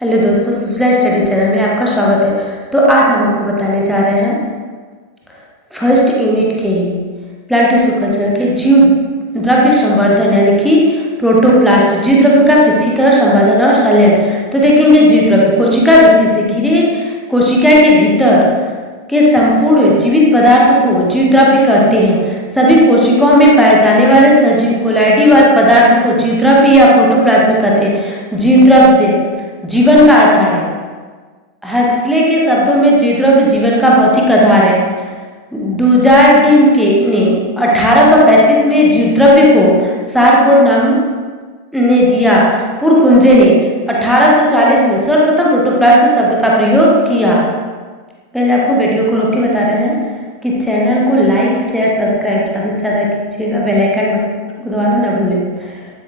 Hello दोस्तों, Sushila study channel में आपका स्वागत है। तो आज हम आपको बताने जा रहे हैं फर्स्ट यूनिट के ही प्लांट टिश्यू कल्चर के जीव द्रव्य संवर्धन यानी कि प्रोटोप्लास्ट, जीव द्रव्य का पृथक्करण, संवर्धन और संलयन। तो देखेंगे जीव द्रव्य कोशिका भित्ति से घिरे कोशिका के भीतर के संपूर्ण जीवित पदार्थ को जीव द्रव्य कहते हैं। सभी कोशिकाओं में पाए जाने वाले सजीव कोलाइडी वाले पदार्थ को जीव द्रव्य या प्रोटोप्लाज्म कहते हैं। जीव द्रव्य जीवन का आधार है। हक्सले के शब्दों में जीव द्रव्य जीवन का भौतिक आधार है। डुजार्डिन ने 1835 में जीव द्रव्य को सारकोट नाम ने दिया। पुरकुंजे ने 1840 में सर्वप्रथम प्रोटोप्लास्ट शब्द का प्रयोग किया। पहले आपको वीडियो को रोक के बता रहे हैं कि चैनल को लाइक, शेयर, सब्सक्राइब ज़्यादा से ज़्यादा कीजिएगा, बेल आइकन को दबाना न भूलें।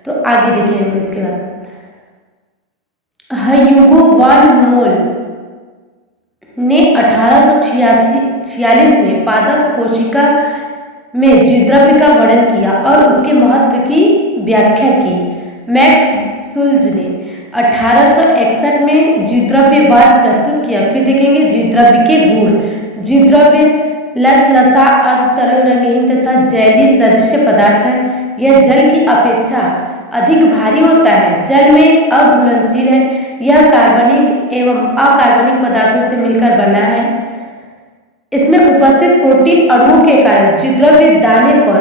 तो आगे देखिए हम इसके बाद ह्यूगो वान मोल ने 1846 में पादप कोशिका में जीव द्रव्य का वर्णन किया और उसके महत्व की व्याख्या की। मैक्स सुल्ज ने 1861 में जीव द्रव्यवाद प्रस्तुत किया। फिर देखेंगे जीव द्रव्य के गुण। जीव द्रव्य लसलसा, अर्ध तरल, रंगहीन तथा जैली सदृश पदार्थ है। यह जल की अपेक्षा अधिक भारी होता है, जल में अघुलनशील है। यह कार्बनिक एवं अकार्बनिक पदार्थों से मिलकर बना है। इसमें उपस्थित प्रोटीन अणुओं के कारण जीव द्रव्य दाने पर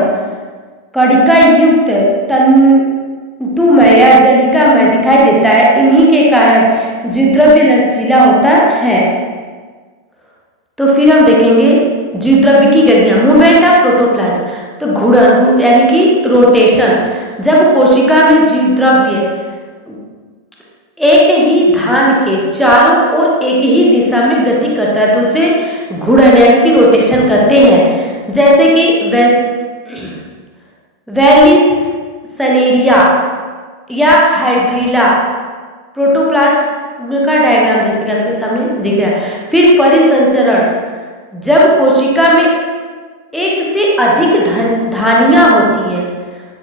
कणिका युक्त तंतुमय या जलिकामय दिखाई देता है। इन्हीं के कारण जीव द्रव्य लचीला होता है। तो फिर हम देखेंगे जीव द्रव्य की गतियां। मूवमेंट ऑफ प्रोटोप्लाज्म, तो घूर्णन यानी कि रोटेशन। जब कोशिका में जीव द्रव्य एक ही धान के चारों ओर एक ही दिशा में गति करता है तो उसे घूर्णन यानी कि रोटेशन कहते हैं। जैसे कि वेलिसनेरिया या हाइड्रिला प्रोटोप्लाज्म का डायग्राम जैसे कि आपके सामने दिख रहा है। फिर परिसंचरण, जब कोशिका में एक से अधिक धानियां होती हैं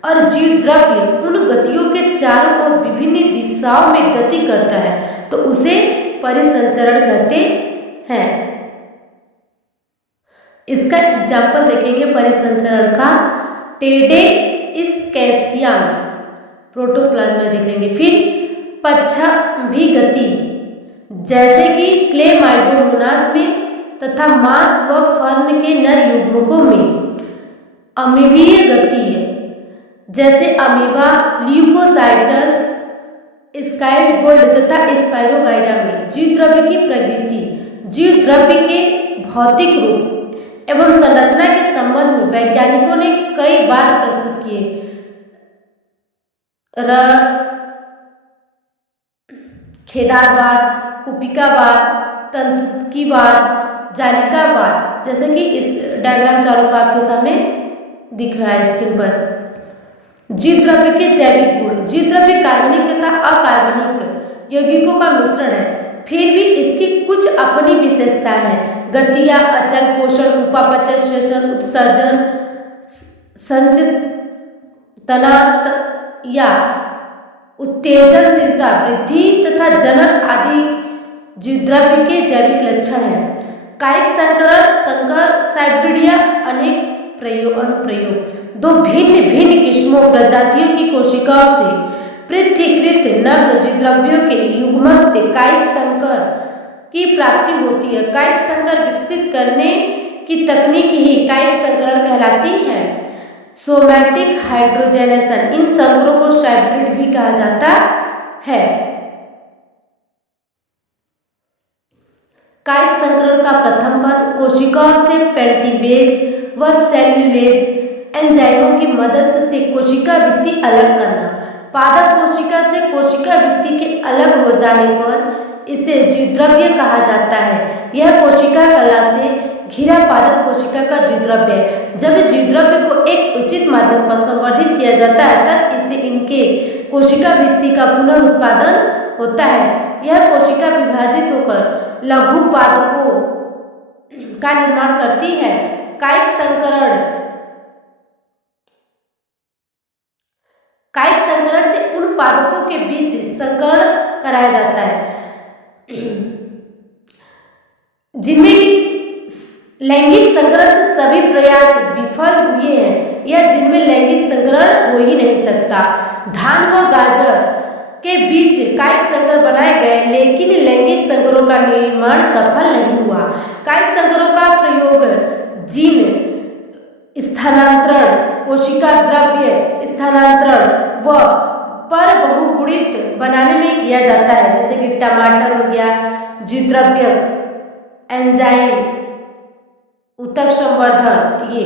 और जीव द्रव्य उन गतियों के चारों ओर विभिन्न दिशाओं में गति करता है तो उसे परिसंचरण कहते हैं। इसका एग्जाम्पल देखेंगे परिसंचरण का। टेडे इस्केसिया प्रोटोप्लाज्म में देखेंगे। फिर पक्षाभिगति गति, जैसे कि क्लेमाइडोमोनास में तथा मांस व फर्न के नर युग्मकों में। अमीबीय गति, जैसे अमीबा, ल्यूकोसाइटस, स्काइड गोल्ड तथा स्पाइरोगाइरा में। जीव द्रव्य की प्रकृति, जीव द्रव्य के भौतिक रूप एवं संरचना के संबंध में वैज्ञानिकों ने कई वाद प्रस्तुत किए। खेदारवाद, कुपिकावाद, तंतुकीवाद, जालिकावाद, जैसे कि इस डायग्राम चारों का आपके सामने दिख रहा है स्क्रीन पर। जीव द्रव्य के जैविक गुण, जीव द्रव्य कार्बनिक तथा अकार्बनिक यौगिकों का मिश्रण है, फिर भी इसकी कुछ अपनी विशेषता है। गतिया, अचल, पोषण, उपापचय, श्वसन, उत्सर्जन, संचेतना या उत्तेजनशीलता, वृद्धि तथा जनक आदि जीव द्रव्य के जैविक लक्षण हैं। कायिक संकरण, संकर, साइब्रिडिया, अनेक अनुप्रयोग। दो भिन्न भिन्न किस्मों प्रजातियों की कोशिकाओं से पृथक्कृत नग्न जीव द्रव्यों के युग्मक से कायिक संकर की प्राप्ति होती है। कायिक संकर विकसित करने की तकनीक ही कायिक संकरण कहलाती है। सोमैटिक हाइड्रोजनेशन, इन संकरों को हाइब्रिड भी कहा जाता है। कायिक संकरण का प्रथम पद, कोशिकाओं से पेल्टिवेज व सेल्यूलेज एंजाइमों की मदद से कोशिका भित्ति अलग करना। पादप कोशिका से कोशिका भित्ति के अलग हो जाने पर इसे जीव द्रव्य कहा जाता है। यह कोशिका कला से घिरा पादप कोशिका का जीव द्रव्य है। जब जीव द्रव्य को एक उचित माध्यम पर संवर्धित किया जाता है तब इसे इनके कोशिका भित्ति का पुनरुत्पादन होता है। यह कोशिका विभाजित होकर लघु पादपों का निर्माण करती है। कायिक संकरण से उन पादपों के बीच संकरण कराया जाता है जिनमें कि लैंगिक संग्रहण से सभी प्रयास विफल हुए हैं या जिनमें लैंगिक संग्रहण हो ही नहीं सकता। धान व गाजर के बीच कायिक संग्रह बनाए गए लेकिन लैंगिक संग्रहों का निर्माण सफल नहीं हुआ। कायिक संग्रहों का प्रयोग जीन स्थानांतरण, कोशिका द्रव्य स्थानांतरण व पर बहुगुणित बनाने में किया जाता है, जैसे कि टमाटर हो गया, द्विद्रव्यक, एंजाइम, ऊतक संवर्धन, ये